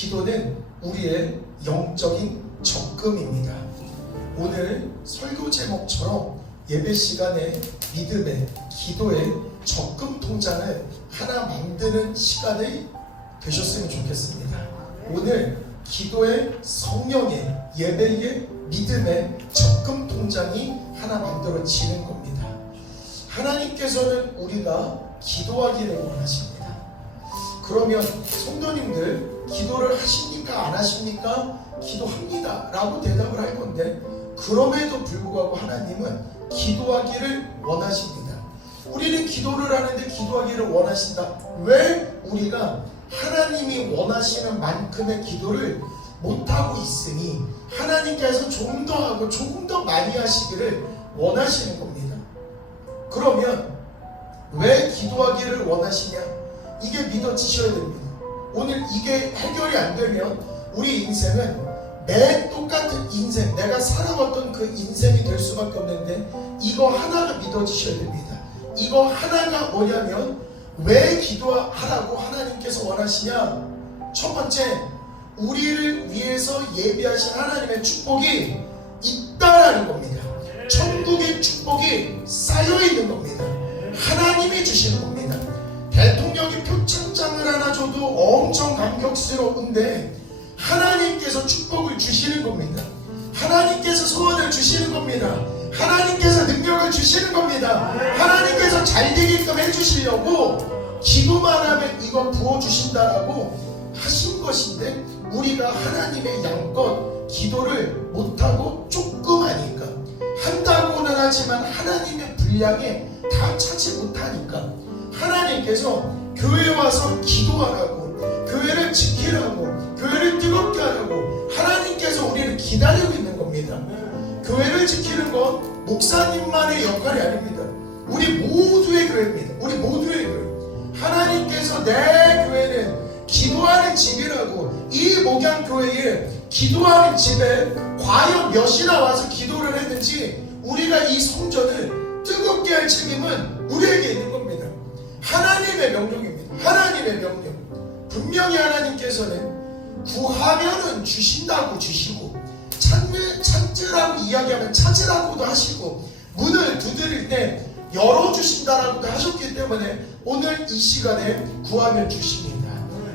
기도는 우리의 영적인 적금입니다. 오늘 설교 제목처럼 예배 시간에 믿음의, 기도의 적금 통장을 하나 만드는 시간이 되셨으면 좋겠습니다. 오늘 기도의, 성령의, 예배의, 믿음의 적금 통장이 하나 만들어지는 겁니다. 하나님께서는 우리가 기도하기를 원하십니다. 그러면 성도님들 기도를 하십니까? 안 하십니까? 기도합니다 라고 대답을 할 건데, 그럼에도 불구하고 하나님은 기도하기를 원하십니다. 우리는 기도를 하는데 기도하기를 원하신다. 왜 우리가 하나님이 원하시는 만큼의 기도를 못하고 있으니 하나님께서 좀 더 하고 조금 더 많이 하시기를 원하시는 겁니다. 그러면 왜 기도하기를 원하시냐? 이게 믿어지셔야 됩니다. 오늘 이게 해결이 안 되면 우리 인생은 매 똑같은 인생, 내가 살아왔던 그 인생이 될 수밖에 없는데, 이거 하나가 믿어지셔야 됩니다. 이거 하나가 뭐냐면, 왜 기도하라고 하나님께서 원하시냐? 첫 번째, 우리를 위해서 예비하신 하나님의 축복이 있다라는 겁니다. 천국의 축복이 쌓여있는 겁니다. 하나님이 주시는 겁니다. 대통령이 표창장을 하나 줘도 엄청 감격스러운데 하나님께서 축복을 주시는 겁니다. 하나님께서 소원을 주시는 겁니다. 하나님께서 능력을 주시는 겁니다. 하나님께서 잘 되게끔 해주시려고 기도만 하면 이거 부어주신다라고 하신 것인데, 우리가 하나님의 양껏 기도를 못하고 조금 하니까, 한다고는 하지만 하나님의 분량에 다 차지 못하니까 하나님께서 교회에 와서 기도하라고, 교회를 지키라고, 교회를 뜨겁게 하라고 하나님께서 우리를 기다리고 있는 겁니다. 교회를 지키는 건 목사님만의 역할이 아닙니다. 우리 모두의 교회입니다. 우리 모두의 교회. 하나님께서 내 교회는 기도하는 집이라고, 이 목양교회에 기도하는 집에 과연 몇이나 와서 기도를 했는지 우리가 이 성전을 뜨겁게 할 책임은 우리에게 있는 겁니다. 하나님의 명령입니다. 하나님의 명령. 분명히 하나님께서는 구하면은 주신다고 주시고, 찾으라고 이야기하면 찾으라고도 하시고, 문을 두드릴 때 열어주신다라고도 하셨기 때문에 오늘 이 시간에 구하면 주십니다.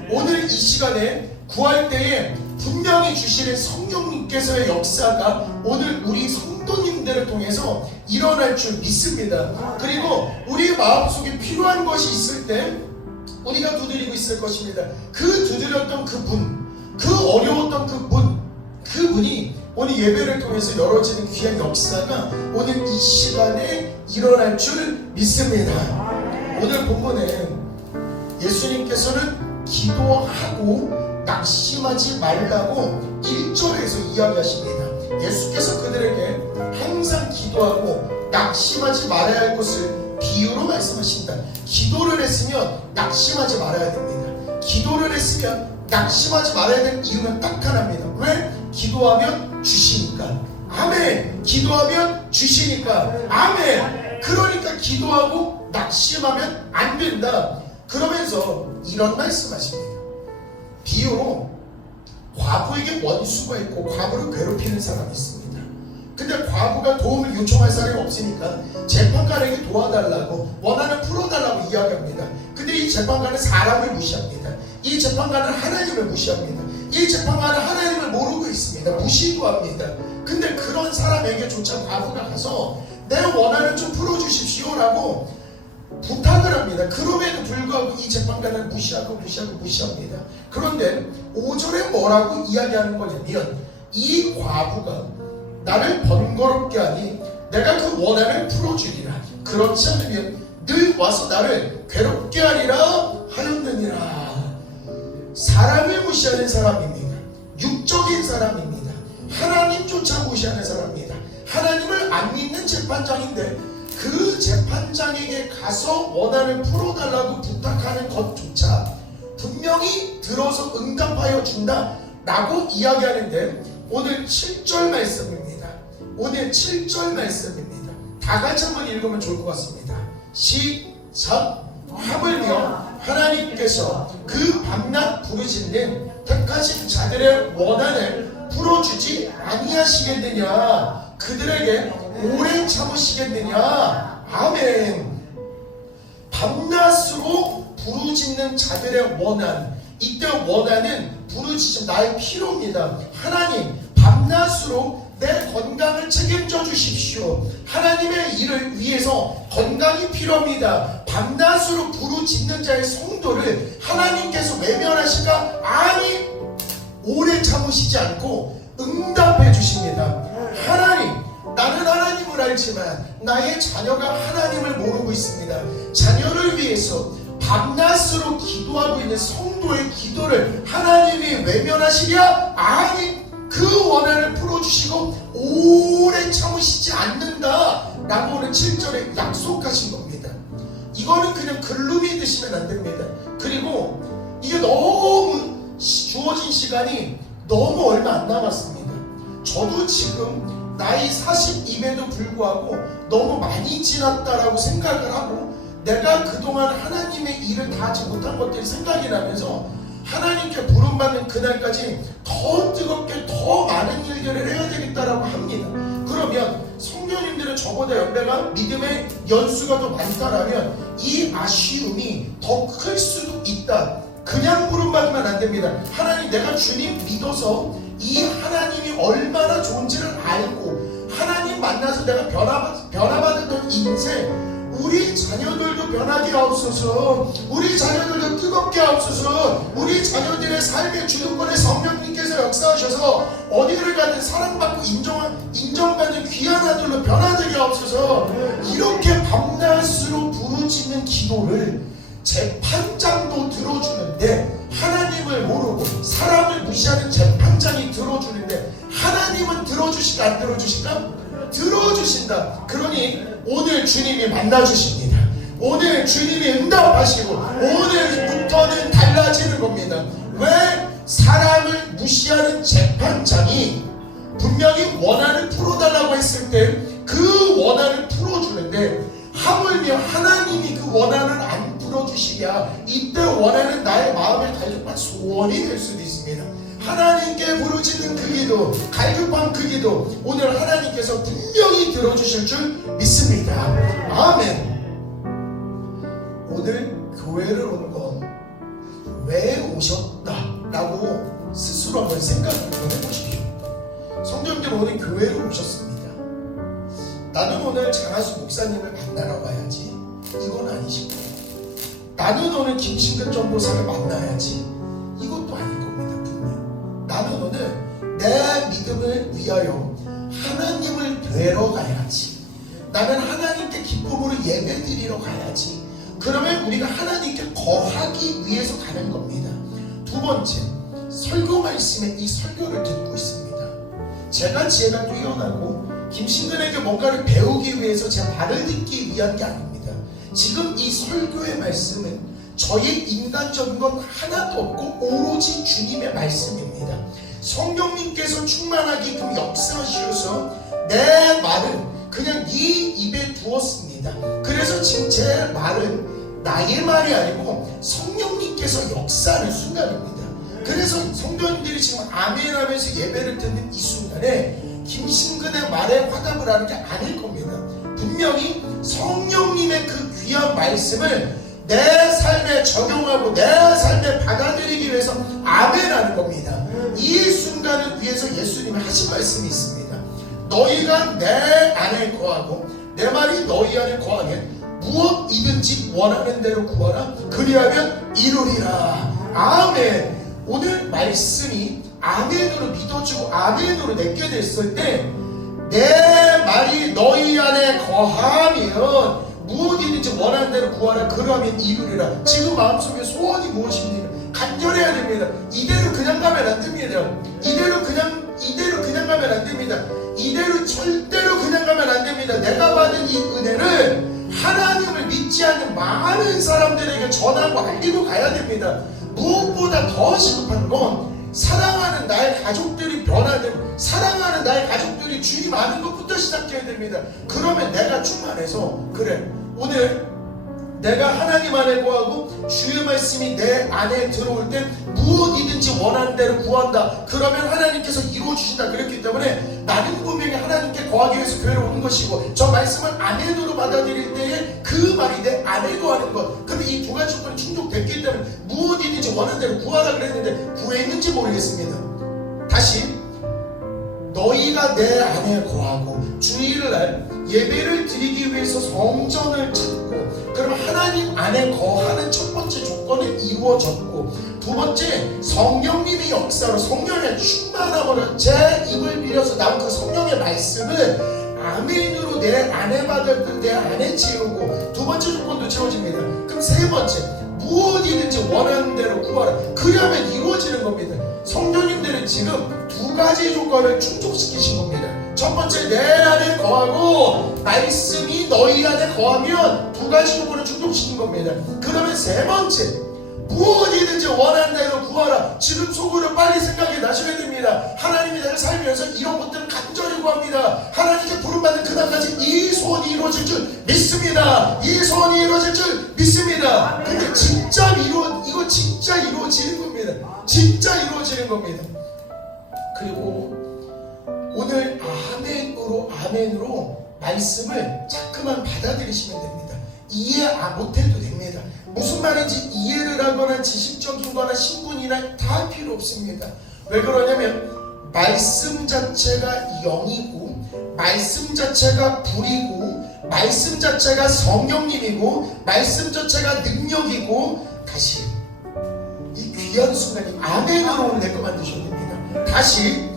오늘 이 시간에 구할 때에 분명히 주시는 성령님께서의 역사가 오늘 우리 성도님들을 통해서 일어날 줄 믿습니다. 그리고 우리 마음속에 필요한 것이 있을 때 우리가 두드리고 있을 것입니다. 그 두드렸던 그분, 그 어려웠던 그분이 오늘 예배를 통해서 열어지는 귀한 역사가 오늘 이 시간에 일어날 줄 믿습니다. 오늘 본문에 예수님께서는 기도하고 낙심하지 말라고 1절에서 이야기하십니다. 예수께서 그들에게 항상 기도하고 낙심하지 말아야 할 것을 비유로 말씀하신다. 기도를 했으면 낙심하지 말아야 됩니다. 기도를 했으면 낙심하지 말아야 될 이유는 딱 하나입니다. 왜? 기도하면 주시니까. 아멘. 기도하면 주시니까. 아멘. 그러니까 기도하고 낙심하면 안 된다. 그러면서 이런 말씀하십니다. 비유로 과부에게 원수가 있고 과부를 괴롭히는 사람이 있습니다. 근데 과부가 도움을 요청할 사람이 없으니까 재판관에게 도와달라고, 원하는 풀어달라고 이야기합니다. 근데 이 재판관은 사람을 무시합니다. 이 재판관은 하나님을 무시합니다. 이 재판관은 하나님을 모르고 있습니다. 무시도 합니다. 근데 그런 사람에게조차 과부가 가서 내 원한을 좀 풀어주십시오라고 부탁을 합니다. 그럼에도 불구하고 이 재판관은 무시합니다. 그런데 5절에 뭐라고 이야기하는 거냐면, 이 과부가 나를 번거롭게 하니 내가 그 원한을 풀어주리라. 그렇지 않으면 늘 와서 나를 괴롭게 하리라 하였느니라. 사람을 무시하는 사람입니다. 육적인 사람입니다. 하나님조차 무시하는 사람입니다. 하나님을 안 믿는 재판장인데 그 재판장에게 가서 원한을 풀어달라고 부탁하는 것조차 분명히 들어서 응답하여 준다 라고 이야기하는데, 오늘 7절 말씀입니다. 오늘 7절 말씀입니다. 다 같이 한번 읽으면 좋을 것 같습니다. 시작. 하물며 하나님께서 그 밤낮 부르짖는 택하신 자들의 원한을 풀어주지 아니하시겠느냐? 그들에게 오래 참으시겠느냐? 아멘. 밤낮으로 부르짖는 자들의 원한, 이때 원한은 부르짖음, 나의 필요입니다. 하나님, 밤낮으로 내 건강을 책임져 주십시오. 하나님의 일을 위해서 건강이 필요합니다. 밤낮으로 부르짖는 자의 성도를 하나님께서 외면하실까? 아니, 오래 참으시지 않고 응답해 주십니다. 하나님, 나는 하나님을 알지만 나의 자녀가 하나님을 모르고 있습니다. 자녀를 위해서 밤낮으로 기도하고 있는 성도의 기도를 하나님이 외면하시랴? 아니, 그 원한을 풀어주시고 오래 참으시지 않는다 라고 오늘 7절에 약속하신 겁니다. 이거는 그냥 글로 믿으시면 안 됩니다. 그리고 이게 너무 주어진 시간이 너무 얼마 안 남았습니다. 저도 지금 나이 40임에도 불구하고 너무 많이 지났다라고 생각을 하고, 내가 그동안 하나님의 일을 다 하지 못한 것들이 생각이 나면서 하나님께 부름받는 그날까지 더 뜨겁게 더 많은 일들을 해야 되겠다라고 합니다. 그러면 성도님들은 저보다 연배가 믿음의 연수가 더 많다라면 이 아쉬움이 더 클 수도 있다. 그냥 부름받으면 안 됩니다. 하나님, 내가 주님 믿어서 이 하나님이 얼마나 좋은지를 알고 하나님 만나서 내가 변화받았던 인생, 우리 자녀들도 변하게 하옵소서. 우리 자녀들도 뜨겁게 하옵소서. 우리 자녀들의 삶의 주도권에 성령님께서 역사하셔서 어디를 가든 사랑받고 인정받는 귀한 아들로 변화되게 하옵소서. 이렇게 밤낮으로 부르짖는 기도를 재판장도 들어주는데, 하나님을 모르고 사람을 무시하는 재판장이 들어주는데 하나님은 들어주실까 안 들어주실까? 들어주신다. 그러니 오늘 주님이 만나주십니다. 오늘 주님이 응답하시고 오늘부터는 달라지는 겁니다. 왜? 사람을 무시하는 재판장이 분명히 원한을 풀어달라고 했을 때 그 원한을 풀어주는데, 하물며 하나님이 그 원한을 안 풀어주시랴? 이때 원한은 나의 마음에 갈급한 소원이 될 수도 있습니다. 하나님께 부르짖는 그 기도, 갈급한 그 기도, 오늘 하나님께서 분명히 들어주실 줄 믿습니다. 아멘. 오늘 교회를 온 건 왜 오셨다라고 스스로 한번 생각을 해보십시오. 성도님들, 오늘 교회를 오셨습니다. 나는 오늘 장하수 목사님을 만나러 가야지, 이건 아니시고, 나는 오늘 김신근 전도사를 만나야지, 이것도 아닌 겁니다. 분명 나는 오늘 내 믿음을 위하여 하나님을 뵈러 가야지, 나는 하나님께 기쁨으로 예배드리러 가야지. 그러면 우리가 하나님께 거하기 위해서 가는 겁니다. 두 번째, 설교 말씀에 이 설교를 듣고 있습니다. 제가 지혜가 뛰어나고 김신근에게 뭔가를 배우기 위해서 제 말을 듣기 위한 게 아닙니다. 지금 이 설교의 말씀은 저의 인간적인 건 하나도 없고 오로지 주님의 말씀입니다. 성령님께서 충만하게끔 역사하셔서 내 말은 그냥 네 입에 두었습니다. 그래서 지금 제 말은 나의 말이 아니고 성령님께서 역사하는 순간입니다. 그래서 성도님들이 지금 아멘 하면서 예배를 듣는 이 순간에 김신근의 말에 화답을 하는 게 아닐 겁니다. 분명히 성령님의 그 귀한 말씀을 내 삶에 적용하고 내 삶에 받아들이기 위해서 아멘 하는 겁니다. 이 순간을 위해서 예수님이 하신 말씀이 있습니다. 너희가 내 안에 거하고 내 말이 너희 안에 거하면 무엇이든지 원하는 대로 구하라. 그리하면 이루리라. 아멘. 오늘 말씀이 아멘으로 믿어주고 아멘으로 내게 됐을 때, 내 말이 너희 안에 거하면 무엇이든지 원하는 대로 구하라. 그러면 이루리라. 지금 마음속에 소원이 무엇입니까? 간절해야 됩니다. 이대로 그냥 가면 안 됩니다. 이대로 그냥 가면 안 됩니다. 이대로 절대로 그냥 가면 안 됩니다. 내가 받은 이 은혜를 하나님을 믿지 않는 많은 사람들에게 전하고 알리고 가야 됩니다. 무엇보다 더 시급한 건 사랑하는 나의 가족들이 변화되고 사랑하는 나의 가족들이 주님 아는 것부터 시작해야 됩니다. 그러면 내가 충만해서, 그래, 오늘 내가 하나님 안에 거하고 주의 말씀이 내 안에 들어올 때 무엇이든지 원하는 대로 구한다. 그러면 하나님께서 이루어주신다. 그랬기 때문에 나는 분명히 하나님께 거하기 위해서 교회로 오는 것이고, 저 말씀을 아멘으로 받아들일 때에 그 말이 내 안에 거하는 것. 그런데 이 두 가지 조건이 충족됐기 때문에 무엇이든지 원하는 대로 구하라 그랬는데 구했는지 모르겠습니다. 다시, 너희가 내 안에 거하고 주일날 예배를 드리기 위해서 성전을 찾고, 그럼 하나님 안에 거하는 첫 번째 조건은 이루어졌고, 두 번째 성령님의 역사로 성령의 충만함으로 제 입을 빌려서 나온 그 성령의 말씀을 아멘으로 내 안에 받았던 내 안에 채우고, 두 번째 조건도 채워집니다. 그럼 세 번째, 무엇이든지 원하는 대로 구하라. 그러면 이루어지는 겁니다. 성령님들은 지금 두 가지 조건을 충족시키신 겁니다. 첫 번째, 내 안에 거하고 말씀이 너희 안에 거하면 두 가지 조건을 충족시킨 겁니다. 그러면 세 번째, 무엇이든지 원하는 대로 구하라. 지금 속으로 빨리 생각이 나셔야 됩니다. 하나님이 내가 살면서 이런 것들을 간절히 구합니다. 하나님께 부름받는 그날까지 이 소원이 이루어질 줄 믿습니다. 이 소원이 이루어질 줄 믿습니다. 근데 진짜 이거 진짜 이루어지는 겁니다. 진짜 이루어지는 겁니다. 그리고 오늘 아멘으로 말씀을 자꾸만 받아들이시면 됩니다. 이해 못해도 됩니다. 무슨 말인지 이해를 하거나 지식적인 거나 신분이나 다 필요 없습니다. 왜 그러냐면 말씀 자체가 영이고, 말씀 자체가 불이고, 말씀 자체가 성령님이고, 말씀 자체가 능력이고, 다시 이 귀한 순간이 아멘으로 오늘 내 거 만드셔야 됩니다. 다시,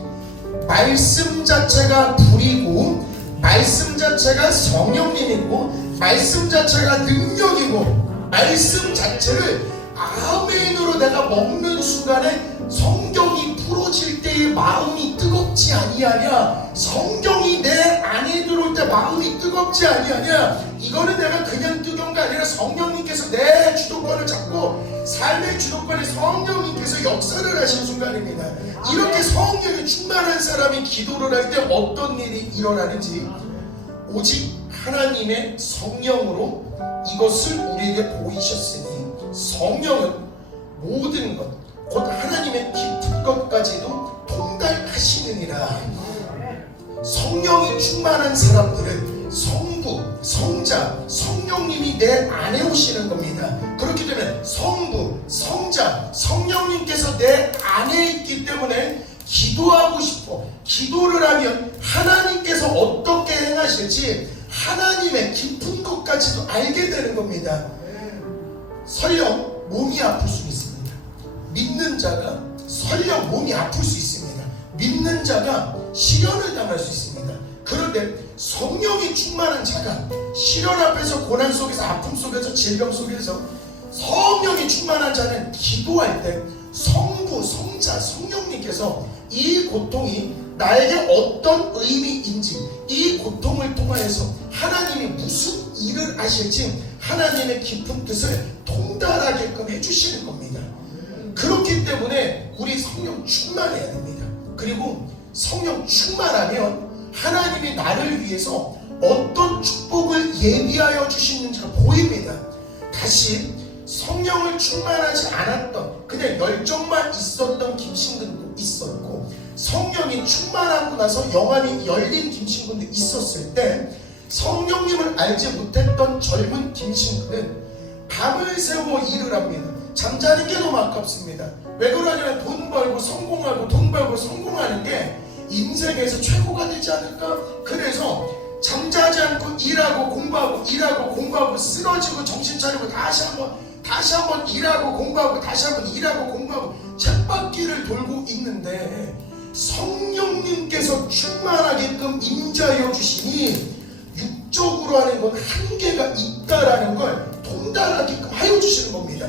말씀 자체가 불이고, 말씀 자체가 성령님이고, 말씀 자체가 능력이고, 말씀 자체를 아멘으로 내가 먹는 순간에 성경이 풀어질 때의 마음이 뜨겁지 아니하냐, 성경이 내 안에 들어올 때 마음이 뜨겁지 아니하냐. 이거는 내가 그냥 뜨거운 게 아니라 성령님께서 내 주도권을 잡고 삶의 주도권에 성령님께서 역사를 하신 순간입니다. 이렇게 성령이 충만한 사람이 기도를 할 때 어떤 일이 일어나는지, 오직 하나님의 성령으로 이것을 우리에게 보이셨으니, 성령은 모든 것, 곧 하나님의 깊은 것까지도 통달하시느니라. 성령이 충만한 사람들은 성부, 성자, 성령님이 내 안에 오시는 겁니다. 그렇기 때문에 성부, 성자, 성령님께서 내 안에 있기 때문에 기도하고 싶어. 기도를 하면 하나님께서 어떻게 행하실지 하나님의 깊은 것까지도 알게 되는 겁니다. 설령 몸이 아플 수 있습니다. 믿는 자가 설령 몸이 아플 수 있습니다. 믿는 자가 시련을 당할 수 있습니다. 그런데 성령이 충만한 자가 시련 앞에서, 고난 속에서, 아픔 속에서, 질병 속에서 성령이 충만한 자는 기도할 때 성부, 성자, 성령님께서 이 고통이 나에게 어떤 의미인지, 이 고통을 통하여서 하나님이 무슨 일을 하실지 하나님의 깊은 뜻을 통달하게끔 해주시는 겁니다. 그렇기 때문에 우리 성령 충만해야 됩니다. 그리고 성령 충만하면 하나님이 나를 위해서 어떤 축복을 예비하여 주시는지가 보입니다. 다시, 성령을 충만하지 않았던, 그냥 열정만 있었던 김신근도 있었고, 성령이 충만하고 나서 영안이 열린 김신근도 있었을 때, 성령님을 알지 못했던 젊은 김신근은 밤을 새워 일을 합니다. 잠자는 게 너무 아깝습니다. 왜 그러냐면 돈 벌고 성공하고, 돈 벌고 성공하는 게 인생에서 최고가 되지 않을까? 그래서 잠자지 않고 일하고 공부하고, 일하고 공부하고, 쓰러지고 정신 차리고 다시 한번 일하고 공부하고, 다시 한번 일하고 공부하고, 쳇바퀴를 돌고 있는데 성령님께서 충만하게끔 임자여 주시니 육적으로 하는 건 한계가 있다라는 걸 통달하게끔 하여 주시는 겁니다.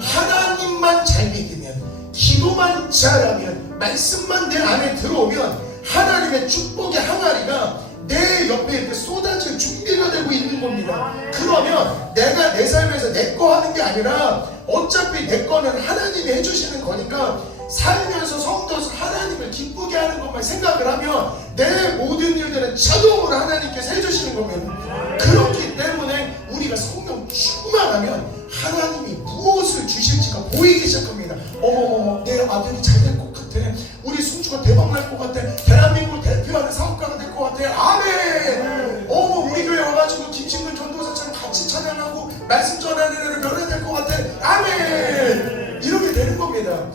하나님만 잘 믿으면, 기도만 잘하면, 말씀만 내 안에 들어오면 하나님의 축복의 항아리가 내 옆에 이렇게 쏟아질 준비가 되고 있는 겁니다. 그러면 내가 내 삶에서 내 거 하는 게 아니라 어차피 내 거는 하나님이 해주시는 거니까 살면서 성도서 하나님을 기쁘게 하는 것만 생각을 하면 내 모든 일들은 자동으로 하나님께서 해주시는 겁니다. 그렇기 때문에 우리 우리가 성령 충만하면 하나님이 무엇을 주실지가 보이기 시작합니다. 어머머머, 내 아들이 잘 될 것 같아. 우리 승주가 대박 날 것 같아. 대한민국 대표하는 사업가가 될 것 같아. 아멘. 어머, 우리 교회 와가지고 김신근 전도사처럼 같이 찬양하고 말씀 전하는 애를 변화될 것 같아. 아멘. 이렇게 되는 겁니다.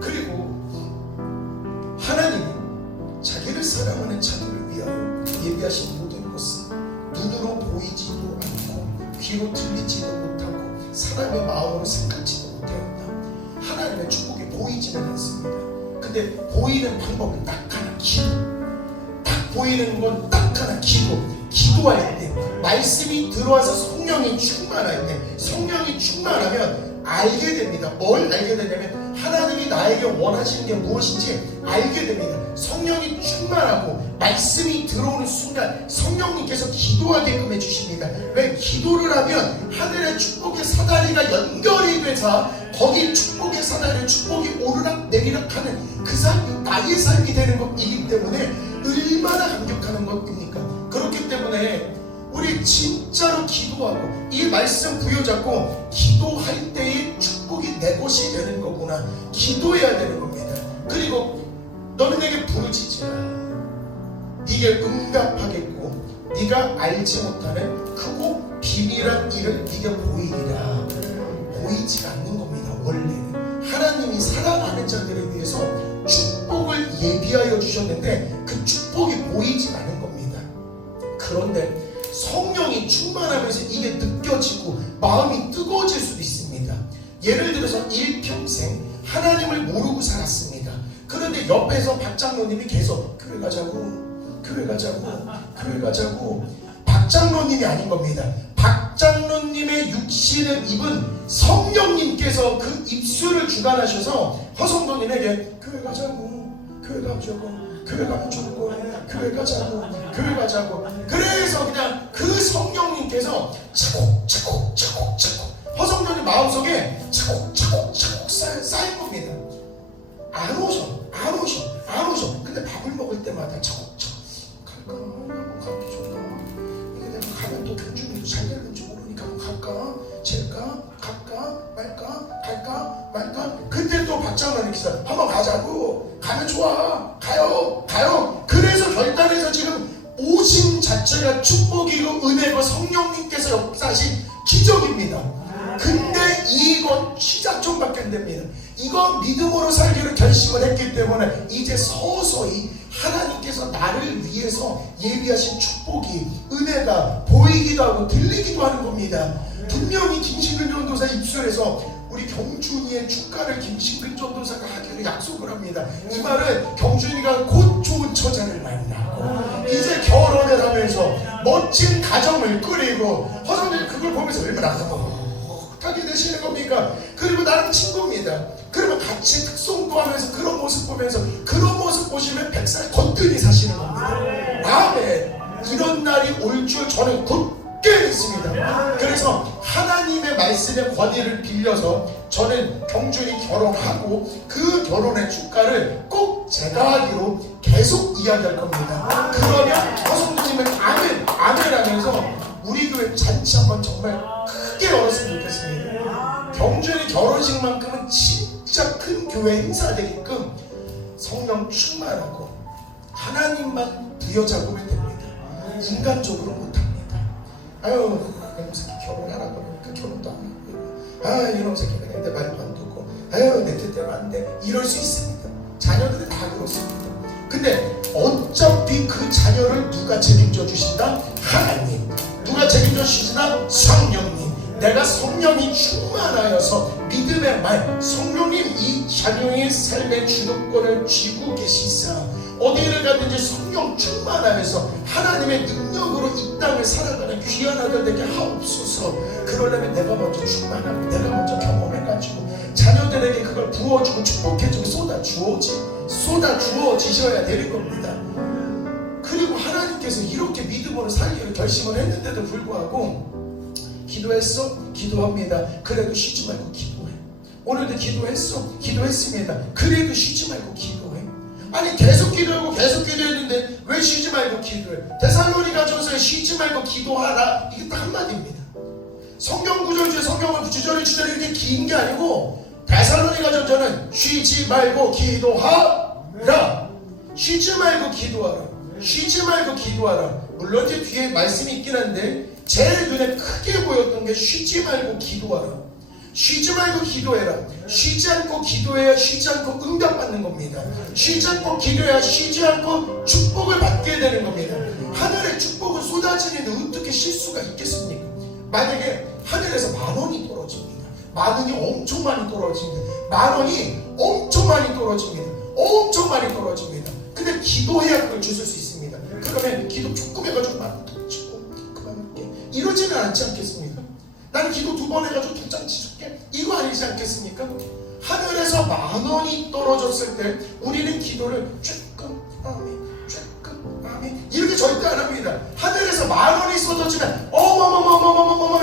그리고 하나님이 자기를 사랑하는 자들을 위하여 예비하신 모든 것은 눈으로 보이지도 않고 귀로 들리지도 못하고 사람의 마음으로 생각지도 못하였다. 하나님의 축복이 보이지는 않습니다. 근데 보이는 방법은 딱 하나, 기도. 딱 보이는 건 딱 하나, 기도. 기도할 때, 말씀이 들어와서 성령이 충만할 때, 성령이 충만하면 알게 됩니다. 뭘 알게 되냐면 하나님이 나에게 원하시는 게 무엇인지 알게 됩니다. 성령이 충만하고 말씀이 들어오는 순간 성령님께서 기도하게끔 해주십니다. 왜? 기도를 하면 하늘의 축복의 사다리가 연결이 돼서 거기 축복의 사다리, 축복이 오르락 내리락 하는 그 삶이 나의 삶이 되는 것이기 때문에 얼마나 감격하는 것입니까? 그렇기 때문에 우리 진짜로 기도하고 이 말씀 부여잡고 기도할 때의 축복이 내 것이 되는 거구나. 기도해야 되는 겁니다. 그리고 너는 내게 부르짖으라. 네게 응답하겠고 네가 알지 못하는 크고 비밀한 일을 네게 보이리라. 보이지 않는 겁니다. 원래는 하나님이 사랑하는 자들을 위해서 축복을 예비하여 주셨는데 그 축복이 보이지 않는 겁니다. 그런데 성령이 충만하면서 이게 느껴지고 마음이 뜨거워질 수도 있습니다. 예를 들어서 일평생 하나님을 모르고 살았습니다. 그런데 옆에서 박 장로님이 계속 교회 가자고, 교회 가자고, 교회 가자고. 박 장로님이 아닌 겁니다. 박 장로님의 육신을 입은 성령님께서 그 입술을 주관하셔서 허성도님에게 교회 가자고, 교회 가자고, 교회 가면 좋을 거야. 교회 가자고, 교회 가자고. 그래서 그냥 그 성령님께서 차곡차곡 허성도님 마음속에 차곡차곡 쌓인 겁니다. 안 오셔. 근데 밥을 먹을 때마다 차곡차곡 갈까? 한번 가기 좋나? 이게 내가 가면 또 경준이도 잘 되는지 모르니까 한번 갈까? 젤까? 갈까? 말까? 근데 또 박장로님께서 한번 가자고. 가면 좋아. 가요. 그래서 결단해서 지금 오심 자체가 축복이고 은혜고 성령님께서 역사하신 기적입니다. 근데 이건 시작점밖에 안 됩니다. 이건 믿음으로 살기로 결심을 했기 때문에 이제 서서히 하나님께서 나를 위해서 예비하신 축복이 은혜가 보이기도 하고 들리기도 하는 겁니다. 분명히 김신근 전도사 입술에서 우리 경준이의 축가를 김신근 전도사가 하기로 약속을 합니다. 이 말은 경준이가 곧 좋은 처자를 만나고 이제 결혼을 하면서 멋진 가정을 꾸리고 허성님 그걸 보면서 얼마나 하게 되시는 겁니까? 그리고 나랑 친구입니다. 그러면 같이 특송도 하면서 그런 모습 보면서 그런 모습 보시면 100살 거뜬히 사시는 겁니다. 아멘. 이런 날이 올 줄 저는 굳게 믿습니다. 그래서 하나님의 말씀의 권위를 빌려서 저는 경준이 결혼하고 그 결혼의 축가를 꼭 제가 하기로 계속 이야기할 겁니다. 그러면 허성도님은 아멘 하면서 우리 교회 잔치 한번 정말 크게 열었으면 좋겠습니다. 경준이 결혼식만큼은 진짜 큰 교회 행사 되게끔 성령 충만하고 하나님만 부여잡으면 됩니다. 인간적으로 못합니다. 아유 이놈 새끼 결혼하라고 그러니까 결혼도 안 하고, 아 이놈 새끼 그냥 내 말도 안 듣고, 아유 내 뜻대로 안 돼. 이럴 수 있습니다. 자녀들은 다 그렇습니다. 근데 어차피 그 자녀를 누가 책임져 주신다? 하나님. 누가 책임져 주신다? 성령님. 내가 성령이 충만하여서 믿음의 말, 성령님 이 자녀의 삶의 주도권을 쥐고 계시사 어디를 가든지 성령 충만하여서 하나님의 능력으로 이 땅을 살아가는 귀한 아들 되게 하옵소서. 그러려면 내가 먼저 충만하고 내가 먼저 경험해가지고 자녀들에게 그걸 부어주고 축복해주고 쏟아주어지셔야 되는 겁니다. 그리고 하나님께서 이렇게 믿음으로 살기로 결심을 했는데도 불구하고 기도했어? 기도합니다. 그래도 쉬지 말고 기도해. 오늘도 기도했어? 기도했습니다. 그래도 쉬지 말고 기도해. 아니 계속 기도하고 계속 기도했는데 왜 쉬지 말고 기도해? 데살로니가전서에 쉬지 말고 기도하라. 이게 딱 한마디입니다. 성경 구절 중에 성경을 주저리 이렇게 긴 게 아니고 데살로니가 전서는 쉬지 말고 기도하라. 쉬지 말고 기도하라. 쉬지 말고 기도하라. 물론 이제 뒤에 말씀이 있긴 한데 제일 눈에 크게 보였던 게 쉬지 말고 기도하라. 쉬지 말고 기도해라. 쉬지 않고 기도해야 쉬지 않고 응답받는 겁니다. 쉬지 않고 기도해야 쉬지 않고 축복을 받게 되는 겁니다. 하늘의 축복은 쏟아지는데 어떻게 쉴 수가 있겠습니까? 만약에 하늘에서 10,000원이 떨어집니다. 10,000원이 엄청 많이 떨어집니다. 10,000원이 엄청 많이 떨어집니다. 엄청 많이 떨어집니다. 근데 기도해야 그걸 주실 수 있습니다. 그러면 기도 조금 해가지고 만 더 치고 그만할게 이러지는 않지 않겠습니까? 나는 기도 2번 해가지고 2장치 줄게 이거 아니지 않겠습니까? 하늘에서 10,000원이 떨어졌을 때 우리는 기도를 조금 아멘 조금 아멘 이렇게 절대 안 합니다. 하늘에서 10,000원이 쏟아지면 어머머머머머머머머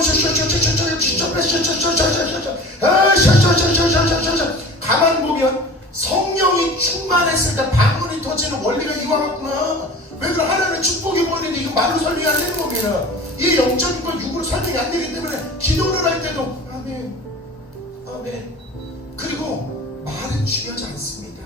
가만 보면 성령이 충만했을 때 방문이 터지는 원리가 이와 같구나. 왜 그래? 하나님의 축복이 보이는데 이거 말로 설명이 안 되는 겁니다. 이 영적인 건 육으로 설명이 안 되기 때문에 기도를 할 때도 아멘 아멘 그리고 말은 중요하지 않습니다.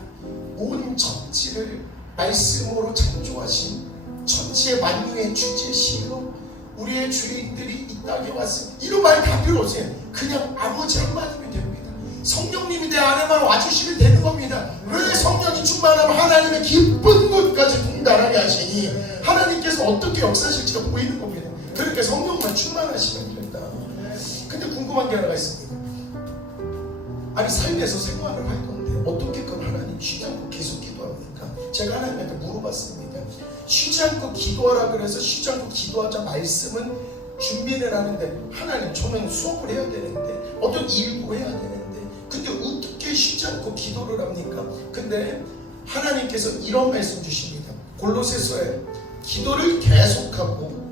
온 천지를 말씀으로 창조하신 천지의 만유의 주제시로 우리의 주인들이 이 땅에 왔습니다. 이런 말 다 필요 없어요. 그냥 아버지 한마디면 됩니다. 성령님이 내 안에만 와주시면 되는 겁니다. 왜 성령이 충만하면 하나님의 기쁜 것까지 동달하게 하시니 하나님께서 어떻게 역사하실지가 보이는 겁니다. 그렇게 성령만 충만하시면 된다. 근데 궁금한 게 하나가 있습니다. 아니 삶에서 생활을 할 건데 어떻게 그럼 하나님 쉬지 않고 계속 기도합니까? 제가 하나님한테 물어봤습니다. 쉬지 않고 기도하라 그래서 쉬지 않고 기도하자 말씀은 준비를 하는데 하나님 저는 수업을 해야 되는데 어떤 일도 해야 되는데 근데 어떻게 쉬지 않고 기도를 합니까? 근데 하나님께서 이런 말씀 주십니다. 골로새서에 기도를 계속하고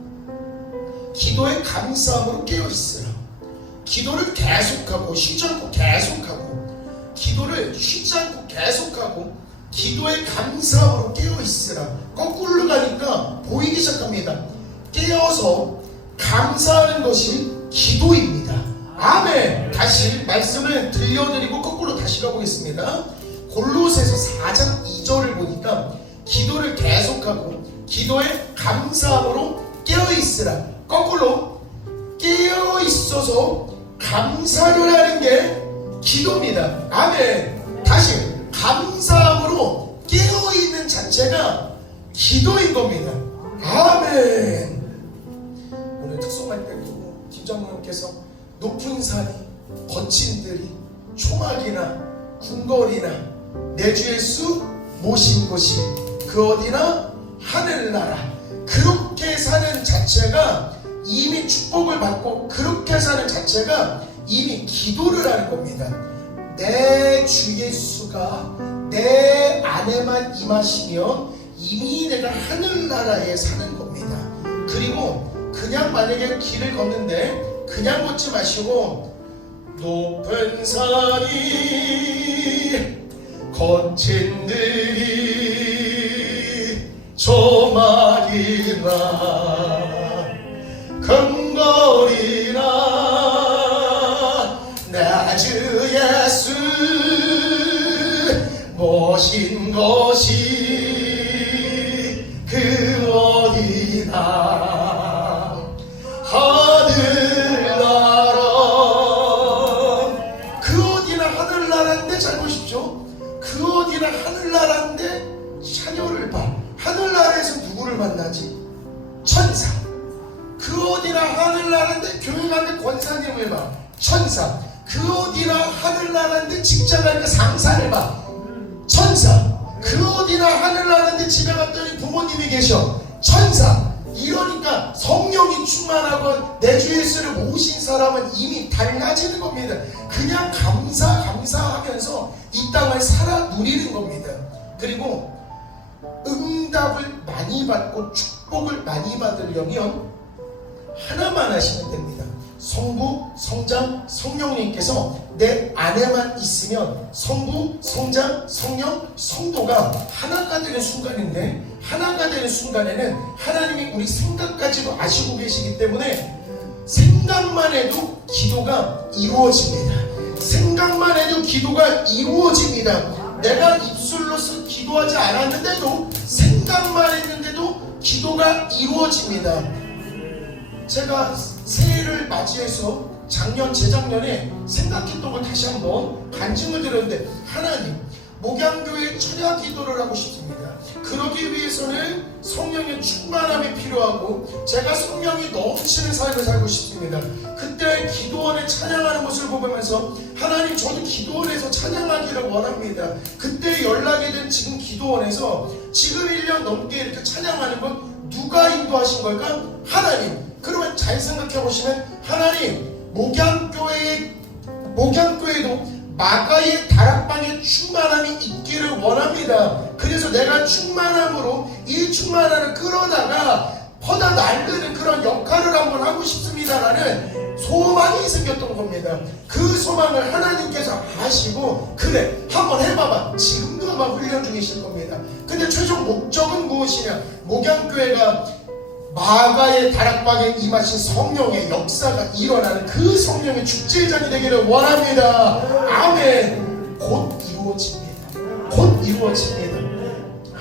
기도에 감사함으로 깨어있으라. 기도를 계속하고 쉬지 않고 계속하고 기도를 쉬지 않고 계속하고 기도에 감사함으로 깨어있으라. 거꾸로 가니까 보이기 시작합니다. 깨어서 감사하는 것이 기도입니다. 아멘. 다시 말씀을 들려드리고 거꾸로 다시 가보겠습니다. 골로새서 4장 2절을 보니까 기도를 계속하고 기도에 감사함으로 깨어있으라. 거꾸로 깨어있어서 감사를 하는 게 기도입니다. 아멘. 다시 감사함으로 깨어있는 자체가 기도인 겁니다. 아멘. 오늘 특송할 때도 팀장님께서 높은 산이 거친 들이 초막이나 궁궐이나 내주의 수 모신 곳이 그 어디나 하늘나라 그렇게 사는 자체가 이미 축복을 받고 그렇게 사는 자체가 이미 기도를 하는 겁니다. 내 주 예수가 내 안에만 임하시면 이미 내가 하늘나라에 사는 겁니다. 그리고 그냥 만약에 길을 걷는데 그냥 걷지 마시고 높은 산이 거친 들이 조막이나 근거리나 내 주 예수 모신 것이 그 어디나 하늘나라 그 어디나 하늘나라인데 잘 보십시오. 그 어디나 하늘나라인데 자녀를 봐. 하늘나라에서 누구를 만나지? 천사. 그 어디나 하늘나라인데 교회 가는데 권사님을 봐. 천사. 그 어디나 하늘나라인데 직장 가니까 상사를 봐. 천사. 그 어디나 하늘나라인데 집에 갔더니 부모님이 계셔. 천사. 이러니까 성령이 충만하고 내 주 예수를 모신 사람은 이미 달라지는 겁니다. 그냥 감사하면서 이 땅을 살아 누리는 겁니다. 그리고 응답을 많이 받고 축복을 많이 받으려면 하나만 하시면 됩니다. 성부, 성장, 성령님께서 내 안에만 있으면 성부, 성장, 성령, 성도가 하나가 되는 순간인데 하나가 되는 순간에는 하나님이 우리 생각까지도 아시고 계시기 때문에 생각만 해도 기도가 이루어집니다. 생각만 해도 기도가 이루어집니다. 내가 입술로서 기도하지 않았는데도 생각만 했는데도 기도가 이루어집니다. 제가 새해를 맞이해서 재작년에 생각했던 걸 다시 한번 간증을 드렸는데, 하나님, 목양교회 철야 기도를 하고 싶습니다. 그러기 위해서는 성령의 충만함이 필요하고 제가 성령이 넘치는 삶을 살고 싶습니다. 그때 기도원에 찬양하는 모습을 보면서 하나님, 저도 기도원에서 찬양하기를 원합니다. 그때 연락이 된 지금 기도원에서 지금 1년 넘게 이렇게 찬양하는 건 누가 인도하신 걸까? 하나님. 그러면 잘 생각해 보시면, 하나님, 목양교회도 마가의 다락방에 충만함이 있기를 원합니다. 그래서 내가 충만함으로 이 충만함을 끌어다가 퍼다 날르는 그런 역할을 한번 하고 싶습니다라는 소망이 생겼던 겁니다. 그 소망을 하나님께서 아시고, 그래, 한번 해봐봐. 지금도 아마 훈련 중이실 겁니다. 근데 최종 목적은 무엇이냐? 목양교회가 마가의 다락방에 임하신 성령의 역사가 일어나는 그 성령의 축제장이 되기를 원합니다. 아멘. 곧 이루어집니다. 곧 이루어집니다.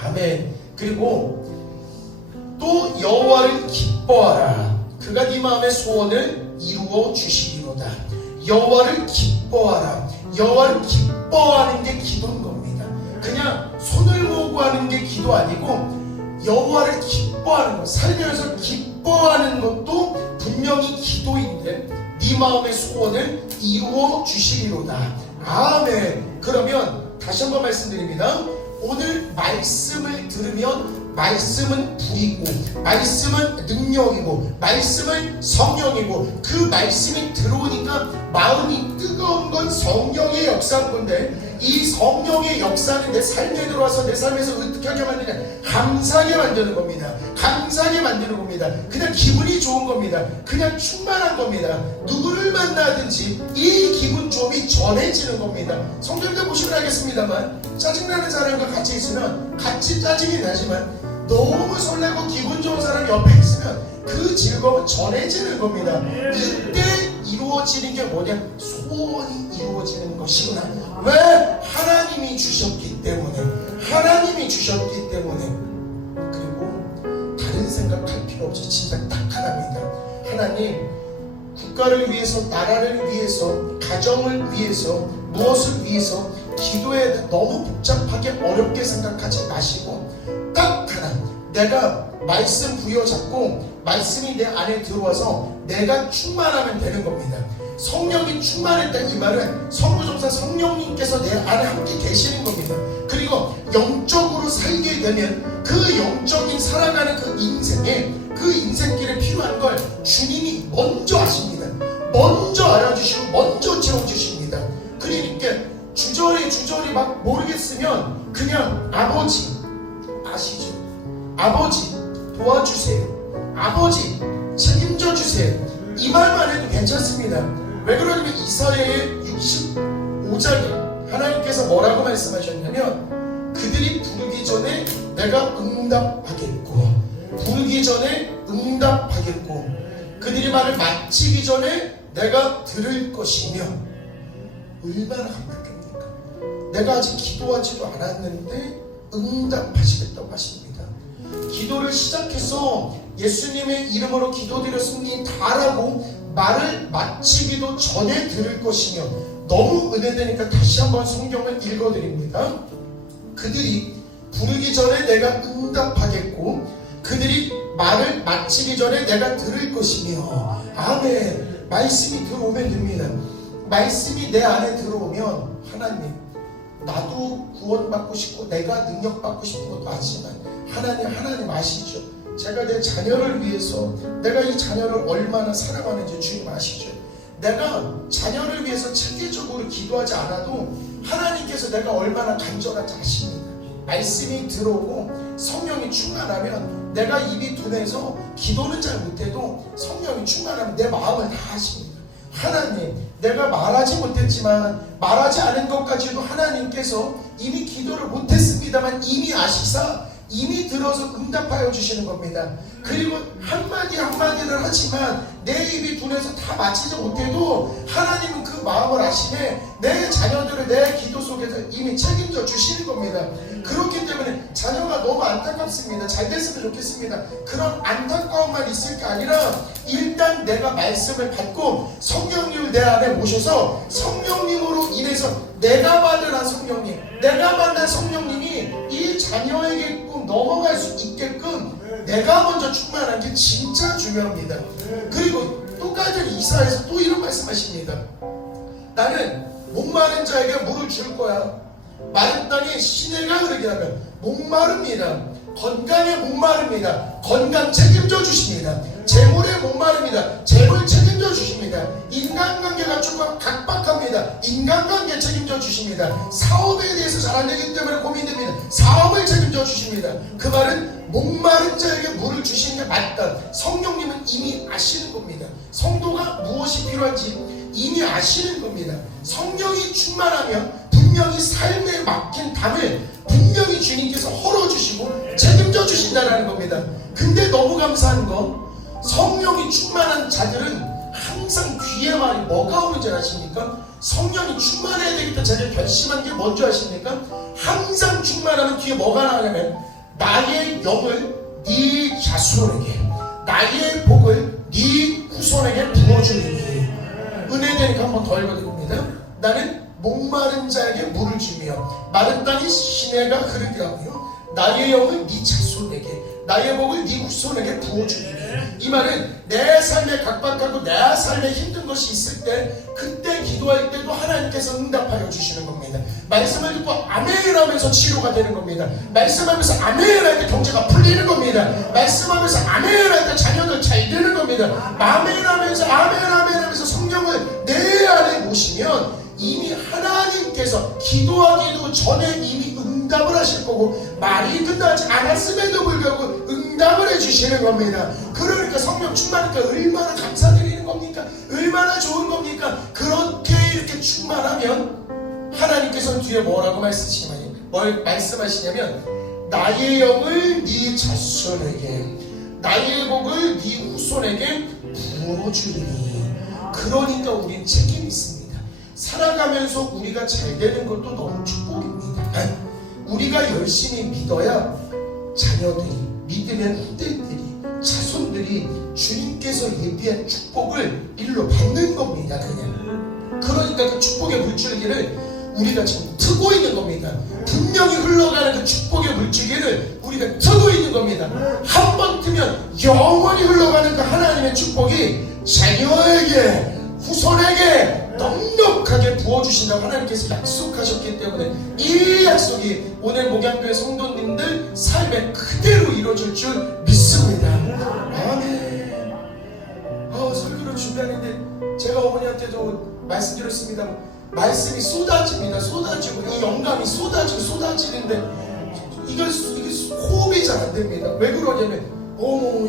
아멘. 그리고 또 여호와를 기뻐하라. 그가 네 마음의 소원을 이루어 주시리로다. 여호와를 기뻐하라. 여호와를 기뻐하는 게 기도인 겁니다. 그냥 손을 모으고 하는 게 기도 아니고, 여호와를 기뻐하는 것, 살면서 기뻐하는 것도 분명히 기도인데, 네 마음의 소원을 이루어 주시리로다. 아멘. 그러면 다시 한번 말씀드립니다. 오늘 말씀을 들으면 말씀은 불이고, 말씀은 능력이고, 말씀은 성령이고, 그 말씀이 들어오니까 마음이 뜨거운 건 성령의 역사인 건데, 이 성령의 역사는 내 삶에 들어와서 내 삶에서 어떻게 하게 만드냐? 감사하게 만드는 겁니다. 감사하게 만드는 겁니다. 그냥 기분이 좋은 겁니다. 그냥 충만한 겁니다. 누구를 만나든지 이 기분 좋음이 전해지는 겁니다. 성경들 보시면 알겠습니다만, 짜증나는 사람과 같이 있으면 같이 짜증이 나지만, 너무 설레고 기분 좋은 사람이 옆에 있으면 그 즐거움은 전해지는 겁니다. 이때 이루어지는 게 뭐냐? 소원이 이루어지는 것이구나. 왜? 하나님이 주셨기 때문에. 하나님이 주셨기 때문에. 그리고 다른 생각할 필요 없이 진짜 딱 하나입니다. 하나님, 국가를 위해서, 나라를 위해서, 가정을 위해서, 무엇을 위해서 기도에 너무 복잡하게 어렵게 생각하지 마시고, 딱 하나, 내가 말씀 부여잡고 말씀이 내 안에 들어와서 내가 충만하면 되는 겁니다. 성령이 충만했다, 이 말은 성부종사 성령님께서 내 안에 함께 계시는 겁니다. 그리고 영적으로 살게 되면 그 영적인 살아가는 그 인생에, 그 인생길에 필요한 걸 주님이 먼저 아십니다. 먼저 알아주시고 먼저 채워주십니다. 그러니까 주저리 막 모르겠으면 그냥 아버지 아시죠? 아버지 도와주세요. 아버지 책임져 주세요. 이 말만 해도 괜찮습니다. 왜 그러냐면 이사야의 65장에 하나님께서 뭐라고 말씀하셨냐면, 그들이 부르기 전에 내가 응답하겠고, 부르기 전에 응답하겠고, 그들이 말을 마치기 전에 내가 들을 것이며. 얼마나 감격입니까? 내가 아직 기도하지도 않았는데 응답하시겠다고 하십니다. 기도를 시작해서 예수님의 이름으로 기도드렸습니다라고 말을 마치기도 전에 들을 것이며. 너무 은혜되니까 다시 한번 성경을 읽어드립니다. 그들이 부르기 전에 내가 응답하겠고, 그들이 말을 마치기 전에 내가 들을 것이며. 아멘. 말씀이 들어오면 됩니다. 말씀이 내 안에 들어오면, 하나님, 나도 구원받고 싶고 내가 능력받고 싶은 것도 아지만, 하나님 아시죠? 제가 내 자녀를 위해서, 내가 이 자녀를 얼마나 사랑하는지 주님 아시죠? 내가 자녀를 위해서 체계적으로 기도하지 않아도 하나님께서 내가 얼마나 간절한지 아십니다. 말씀이 들어오고 성령이 충만하면, 내가 입이 둔해서 기도는 잘 못해도 성령이 충만하면 내 마음을 다 아십니다. 하나님, 내가 말하지 못했지만, 말하지 않은 것까지도 하나님께서 이미 기도를 못했습니다만 이미 아시사 이미 들어서 응답하여 주시는 겁니다. 그리고 한마디 한마디를 하지만 내 입이 둔해서 다 마치지 못해도 하나님은 그 마음을 아시네. 내 자녀들을 내 기도 속에서 이미 책임져 주시는 겁니다. 그렇기 때문에 자녀가 너무 안타깝습니다. 잘 됐으면 좋겠습니다. 그런 안타까움만 있을 게 아니라 일단 내가 말씀을 받고 성령님을 내 안에 모셔서 성령님으로 인해서 내가 받은 성령님, 내가 만난 성령님이 이 자녀에게끔 넘어갈 수 있게끔 내가 먼저 충만한 게 진짜 중요합니다. 그리고 똑같은 이사야에서 또 이런 말씀하십니다. 나는 목마른 자에게 물을 줄 거야. 마른 땅에 시내가 흐르게 하면 목마릅니다. 건강에 목마릅니다. 건강 책임져 주십니다. 재물에 목마릅니다. 재물 책임져 주십니다. 인간관계가 조금 각박합니다. 인간관계 책임져 주십니다. 사업에 대해서 잘 안 되기 때문에 고민됩니다. 사업을 책임져 주십니다. 그 말은 목마른 자에게 물을 주시는 게 맞다. 성령님은 이미 아시는 겁니다. 성도가 무엇이 필요한지 이미 아시는 겁니다. 성령이 충만하면 분명히 삶에 막힌 담을 분명히 주님께서 헐어주시고 책임져 주신다는 겁니다. 근데 너무 감사한 건 성령이 충만한 자들은 항상 귀에 말이 뭐가 오는지 아십니까? 성령이 충만해야 되겠다 자기가 결심한 게 뭔지 아십니까? 항상 충만하면 뒤에 뭐가 나오냐면 나의 영을 네 자손에게, 나의 복을 네 후손에게 부어주리니. 은혜되니까 한 번 더 읽어드립니다. 나는 목마른 자에게 물을 주며 마른 땅이 시내가 흐르게 하며 나의 영을 네 자손에게, 나의 복을 네 후손에게 부어주리니. 이 말은 내 삶에 각박하고 내 삶에 힘든 것이 있을 때 그때 기도할 때도 하나님께서 응답하여 주시는 겁니다. 말씀을 듣고 아멘 하면서 치료가 되는 겁니다. 말씀하면서 아멘 할 때 경제가 풀리는 겁니다. 말씀하면서 아멘 할 때 자녀들 잘 되는 겁니다. 아멘 하면서 성령을 내 안에 모시면 이미 하나님께서 기도하기도 전에 이미 응답을 하실 거고 말이 끝나지 않았음에도 불구하고 응답을 해주시는 겁니다. 그러니까 성령 충만하니까 얼마나 감사드리는 겁니까? 얼마나 좋은 겁니까? 그렇게 이렇게 충만하면 하나님께서는 뒤에 뭐라고 말씀하시냐면 나의 영을 네 자손에게, 나의 복을 네 후손에게 부어주리니. 그러니까 우린 책임이 있습니다. 살아가면서 우리가 잘 되는 것도 너무 축복입니다. 우리가 열심히 믿어야 자녀들이, 믿으면 후대들이, 자손들이 주님께서 예비한 축복을 일로 받는 겁니다. 그냥. 그러니까 그 축복의 물줄기를 우리가 지금 트고 있는 겁니다. 분명히 흘러가는 그 축복의 물줄기를 우리가 트고 있는 겁니다. 한 번 트면 영원히 흘러가는 그 하나님의 축복이 자녀에게, 후손에게 넉넉하게 부어주신다고 하나님께서 약속하셨기 때문에 이 약속이 오늘 목양교회 성도님들 삶에 그대로 이루어질 줄 믿습니다. 아멘. 설교를 준비하는데 제가 어머니한테도 말씀드렸습니다. 말씀이 쏟아집니다. 쏟아지고 이 영감이 쏟아지는데 이게 호흡이 잘 안 됩니다. 왜 그러냐면 이거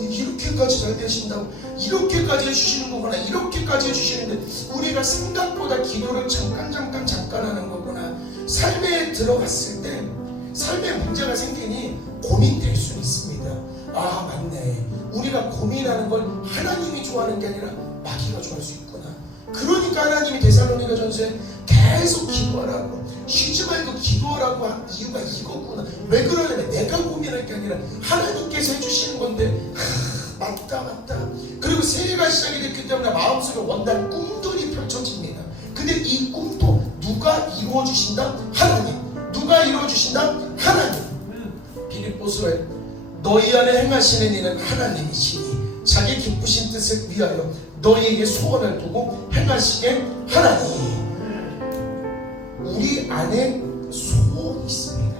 이렇게까지 잘 되신다고, 이렇게까지 해주시는 거구나, 이렇게까지 해주시는데 우리가 생각보다 기도를 잠깐 하는 거구나. 삶에 들어갔을 때 삶에 문제가 생기니 고민될 수 있습니다. 아 맞네, 우리가 고민하는 걸 하나님이 좋아하는 게 아니라 마귀가 좋아할 수 있구나. 그러니까 하나님이 데살로니가 전서에 계속 기도하라고, 쉬지 말고 기도하라고 한 이유가 이거구나. 왜 그러냐면 내가 고민할 게 아니라 하나님께서 해주시는 건데 맞다. 그리고 새해가 시작이 됐기 때문에 마음속에 원단 꿈들이 펼쳐집니다. 근데 이 꿈도 누가 이루어주신다? 하나님. 누가 이루어주신다? 하나님. 빌립보서에 너희 안에 행하시는 이는 하나님이시니 자기 기쁘신 뜻을 위하여 너희에게 소원을 두고 행하시게 하나니. 우리 안에 소원이 있습니다.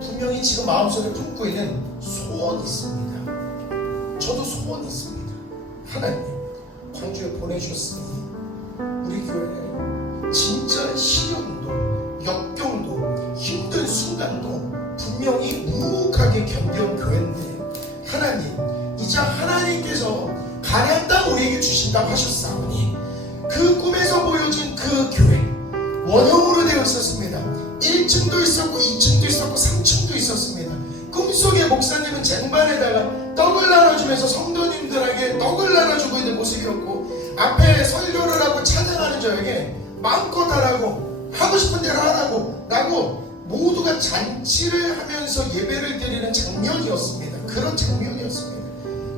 분명히 지금 마음속에 품고 있는 소원이 있습니다. 저도 소원이 있습니다. 하나님, 광주에 보내주셨으니 우리 교회에 진짜 시련도 역경도 힘든 순간도 분명히 묵묵하게 견뎌온 교회인데 하나님, 이제 하나님께서 가나안 땅 우리에게 주신다고 하셨사오니 그 꿈에서 보여준 그 교회 원형으로 되어 있었습니다. 1층도 있었고 2층도 있었고 3층도 있었습니다. 꿈속에 목사님은 쟁반에다가 떡을 나눠주면서 성도님들에게 떡을 나눠주고 있는 모습이었고, 앞에 설교를 하고 찬양하는 저에게 마음껏 하라고, 하고 싶은 대로 하라고 라고 모두가 잔치를 하면서 예배를 드리는 장면이었습니다. 그런 장면이었습니다.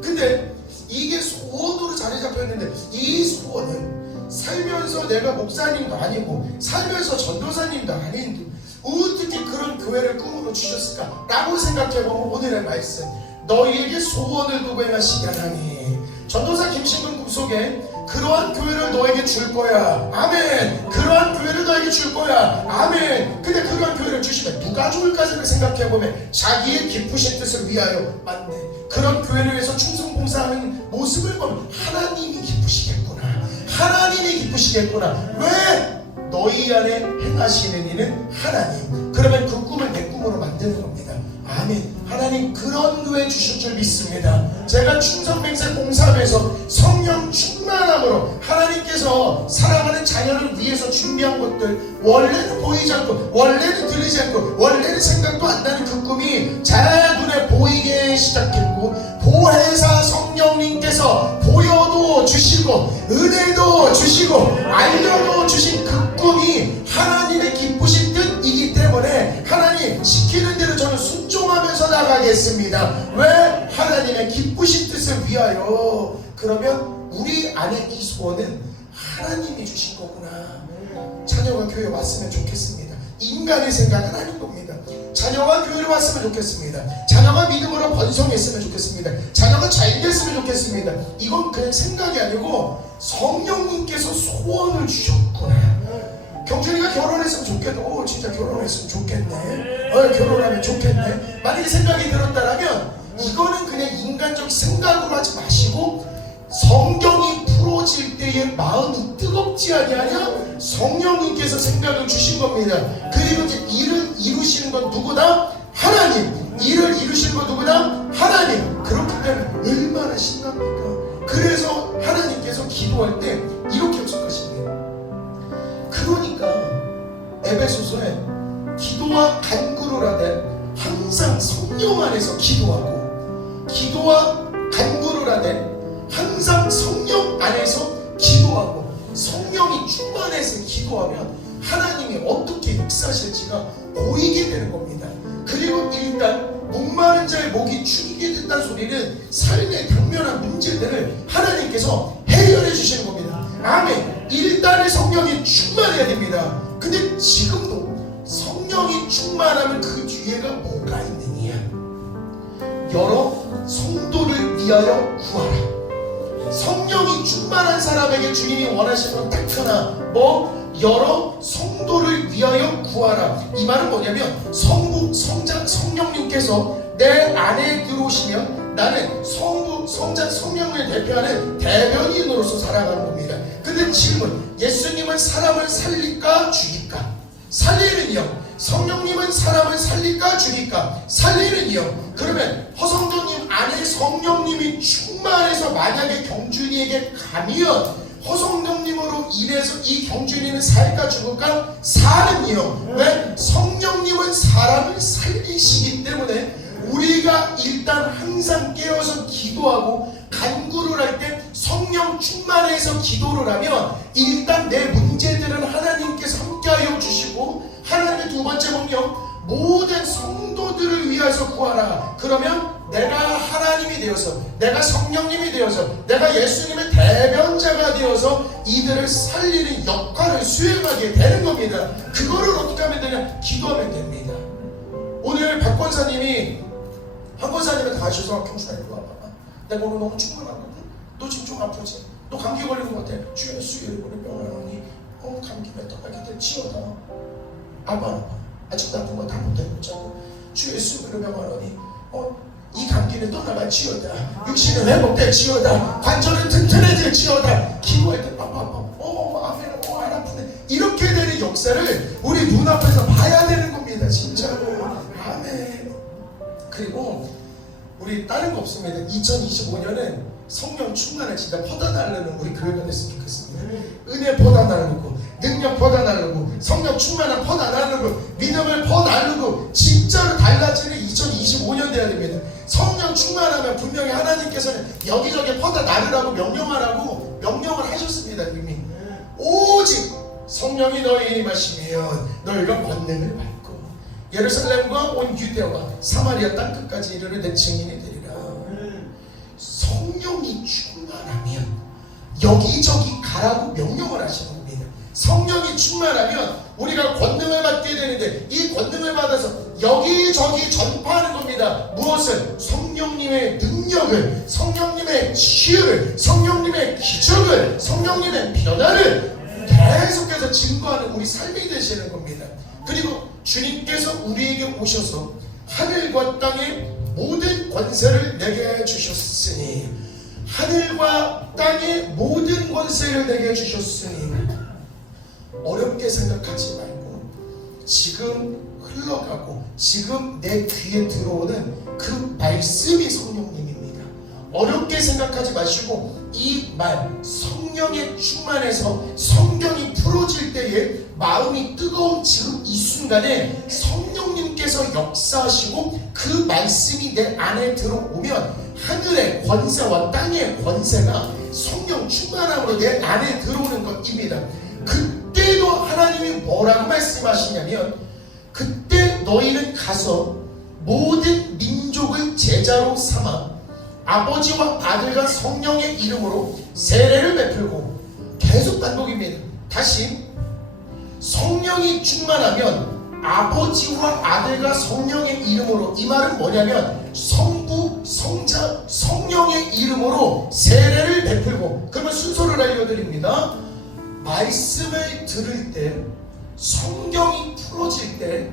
근데 이게 소원으로 자리 잡혔는데, 이 소원은 살면서 내가 목사님도 아니고 살면서 전도사님도 아닌데 어떻게 그런 교회를 꿈으로 주셨을까? 라고 생각해보면 오늘의 말씀, 너희에게 소원을 두고 행하시기 하나니, 전도사 김신근 꿈속에 그러한 교회를 너에게 줄 거야. 아멘. 그러한 교회를 너에게 줄 거야. 아멘. 근데 그러한 교회를 주시면 누가 좋을까를 생각해보면 자기의 기쁘신 뜻을 위하여, 맞네, 그런 교회를 위해서 충성봉사하는 모습을 보면 하나님이 기쁘시겠구나. 하나님이 기쁘시겠구나. 왜? 너희 안에 행하시는 이는 하나님. 그러면 그 꿈을 내 꿈으로 만드는 겁니다. 아멘. 하나님 그런 교회 주실 줄 믿습니다. 제가 충성맹세 봉사하면서 성령 충만함으로 하나님께서 사랑하는 자녀를 위해서 준비한 것들, 원래는 보이지 않고 원래는 들리지 않고 원래는 생각도 안 나는 그 꿈이 제 눈에 보이게 시작했고, 보혜사 성령님께서 보여도 주시고 은혜도 주시고 알려도 주신 그 꿈이 하나님의 기쁘신 뜻이기 때문에 하나님 시키는 대로 저는 순종하면서 나가겠습니다. 왜? 하나님의 기쁘신 뜻을 위하여. 그러면 우리 안에 이 소원은 하나님이 주신 거구나. 자녀가 교회에 왔으면 좋겠습니다. 인간의 생각은 아닌 겁니다. 자녀가 교회를 왔으면 좋겠습니다. 자녀가 믿음으로 번성했으면 좋겠습니다. 자녀가 잘 됐으면 좋겠습니다. 이건 그냥 생각이 아니고 성령님께서 소원을 주셨구나. 경준이가 결혼했으면 좋겠다. 진짜 결혼했으면 좋겠네. 결혼하면 좋겠네. 만약에 생각이 들었다면 이거는 그냥 인간적 생각으로 하지 마시고 성경이 풀어질 때의 마음이 뜨겁지 아니하냐? 성령님께서 생각을 주신 겁니다. 그리고 이제 일을 이루시는 건 누구다? 하나님. 일을 이루시는 건 누구다? 하나님. 그렇기 때문에 얼마나 신납니까? 그래서 하나님께서 기도할 때 이렇게 약속하십니다. 그러니까 에베소서에 기도와 간구를 하되 항상 성령 안에서 기도하고, 기도와 간구를 하되 항상 성령 안에서 기도하고, 성령이 충만해서 기도하면 하나님이 어떻게 역사하실지가 보이게 되는 겁니다. 그리고 일단 목마른 자의 목이 축이게 된다는 소리는 삶의 당면한 문제들을 하나님께서 해결해 주시는 겁니다. 아멘. 일단은 성령이 충만해야 됩니다. 근데 지금도 성령이 충만하면 그 뒤에가 뭐가 있느냐? 여러 성도를 위하여 구하라. 성령이 충만한 사람에게 주님이 원하시는 건 딱 하나, 여러 성도를 위하여 구하라. 이 말은 뭐냐면 성령님께서 내 안에 들어오시면 나는 성부, 성자, 성령을 대표하는 대변인으로서 살아가는 겁니다. 근데 질문, 예수님은 사람을 살릴까 죽일까? 살리는 영. 성령님은 사람을 살릴까 죽일까? 살리는 영. 그러면 허성도님 안에 성령님이 충만해서 만약에 경준이에게 가면 허성동님으로 인해서 이 경준이는 살까 죽을까? 사는 영. 왜? 성령님은 사람을 살리시기 때문에 우리가 일단 항상 깨어서 기도하고 간구를 할 때 성령 충만해서 기도를 하면 일단 내 문제들은 하나님께서 함께하여 주시고, 하나님의 두 번째 명령, 모든 성도들을 위해서 구하라. 그러면 내가 하나님이 되어서, 내가 성령님이 되어서, 내가 예수님의 대변자가 되어서 이들을 살리는 역할을 수행하게 되는 겁니다. 그거를 어떻게 하면 되냐? 기도하면 됩니다. 오늘 박 권사님이 한 권사님한테 가셔서 경준아 이리 와봐. 내가 오늘 너무 충만하거든. 너 지금 좀 아프지? 너 감기 걸린 것 같아. 주여 수요일에 우리 병원 오니 감기 뱉어 빨리 치워다. 아빠 아직도 아픈 거 다 못해놓자고. 주여 수요일에 병원 오니 이 감기는 떠나가 치워다. 육신은 회복돼 치워다. 관절은 튼튼해질 치워다. 기도할 때 아멘 안 아프네. 이렇게 되는 역사를 우리 눈앞에서 봐야 되는 겁니다. 진짜로. 아멘. 그리고 우리 다른 거 없습니다. 2025년은 성령 충만을 진짜 퍼다 나르는 우리 교회가 됐으면 좋겠습니다. 은혜 퍼다 나르고, 능력 퍼다 나르고, 성령 충만을 퍼다 나르고, 믿음을 퍼다 나르고, 진짜로 달라지는 하면 분명히 하나님께서는 여기저기 퍼다 나르라고 명령하라고 명령을 하셨습니다. 이미 오직 성령이 너희에 임하시면 너희가 권능을 받고 예루살렘과 온 유대와 사마리아 땅끝까지 이르러 내 증인이 되리라. 성령이 충만하면 여기저기 가라고 명령을 하시는 겁니다. 성령이 충만하면 우리가 권능을 받게 되는데 이 권능을 받아서 여기저기 전파하는 겁니다. 무엇을? 성령님의 능력을, 성령님의 치유를, 성령님의 기적을, 성령님의 변화를 계속해서 증거하는 우리 삶이 되시는 겁니다. 그리고 주님께서 우리에게 오셔서 하늘과 땅의 모든 권세를 내게 주셨으니, 하늘과 땅의 모든 권세를 내게 주셨으니 어렵게 생각하지 말고 지금 흘러가고 지금 내 귀에 들어오는 그 말씀이 성령님입니다. 어렵게 생각하지 마시고 이 말 성령에 충만해서 성경이 풀어질 때에 마음이 뜨거운 지금 이 순간에 성령님께서 역사하시고 그 말씀이 내 안에 들어오면 하늘의 권세와 땅의 권세가 성령 충만함으로 내 안에 들어오는 것입니다. 그때도 하나님이 뭐라고 말씀하시냐면, 그때 너희는 가서 모든 민족을 제자로 삼아 아버지와 아들과 성령의 이름으로 세례를 베풀고, 계속 반복입니다. 다시, 성령이 충만하면 아버지와 아들과 성령의 이름으로, 이 말은 뭐냐면 성부, 성자, 성령의 이름으로 세례를 베풀고. 그러면 순서를 알려드립니다. 말씀을 들을 때, 성경이 풀어질 때,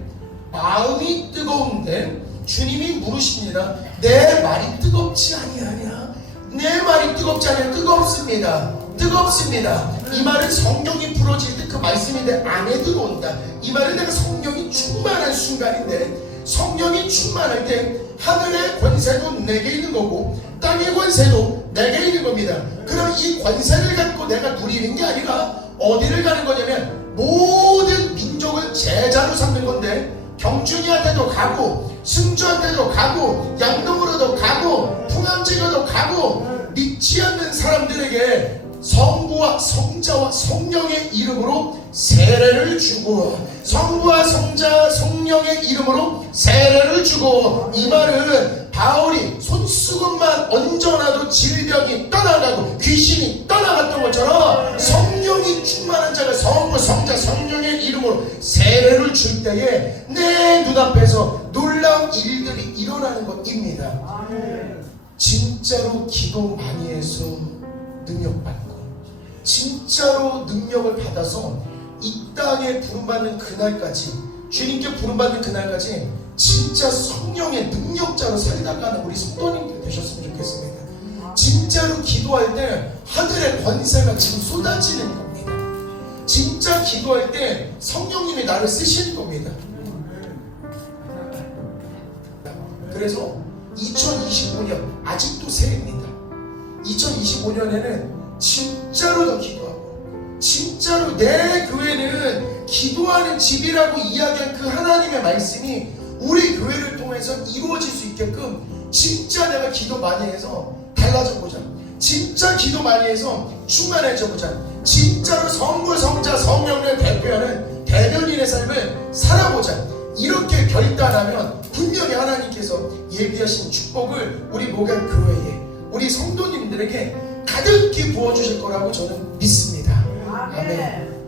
마음이 뜨거운데 주님이 물으십니다. 내 말이 뜨겁지 아니하냐? 내 말이 뜨겁지 아니하냐? 뜨겁습니다. 뜨겁습니다. 이 말은 성경이 풀어질 때 그 말씀이 내 안에 들어온다. 이 말은 내가 성령이 충만한 순간인데, 성령이 충만할 때 하늘의 권세도 내게 있는 거고 땅의 권세도 내게 있는 겁니다. 그럼 이 권세를 갖고 내가 누리는 게 아니라 어디를 가는 거냐면 모든 민족을 제자로 삼는 건데, 경준이한테도 가고 승주한테도 가고 양동으로도 가고 풍암지로도 가고 믿지 않는 사람들에게 성부와 성자와 성령의 이름으로 세례를 주고, 성부와 성자 성령의 이름으로 세례를 주고. 이 말은 바울이 손수건만 얹어놔도 질병이 떠나가고 귀신이 떠나갔던 것처럼 성령이 충만한 자가 성부 성자 성령의 이름으로 세례를 줄 때에 내 눈앞에서 놀라운 일들이 일어나는 것입니다. 진짜로 기도 많이 해서 능력받고, 진짜로 능력을 받아서 이 땅에 부름받는 그날까지, 주님께 부름받는 그날까지 진짜 성령의 능력자로 살다가는 우리 성도님들 되셨으면 좋겠습니다. 진짜로 기도할 때 하늘의 권세가 지금 쏟아지는 겁니다. 진짜 기도할 때 성령님이 나를 쓰시는 겁니다. 그래서 2025년 아직도 새해입니다. 2025년에는 진짜로 더 기도하고, 진짜로 내 교회는 기도하는 집이라고 이야기한 그 하나님의 말씀이 우리 교회를 통해서 이루어질 수 있게끔 진짜 내가 기도 많이 해서 달라져 보자. 진짜 기도 많이 해서 충만해져 보자. 진짜로 성부, 성자, 성령을 대표하는 대변인의 삶을 살아보자. 이렇게 결단하면 분명히 하나님께서 예비하신 축복을 우리 목양 교회에, 우리 성도님들에게 가득히 부어주실 거라고 저는 믿습니다. 아멘.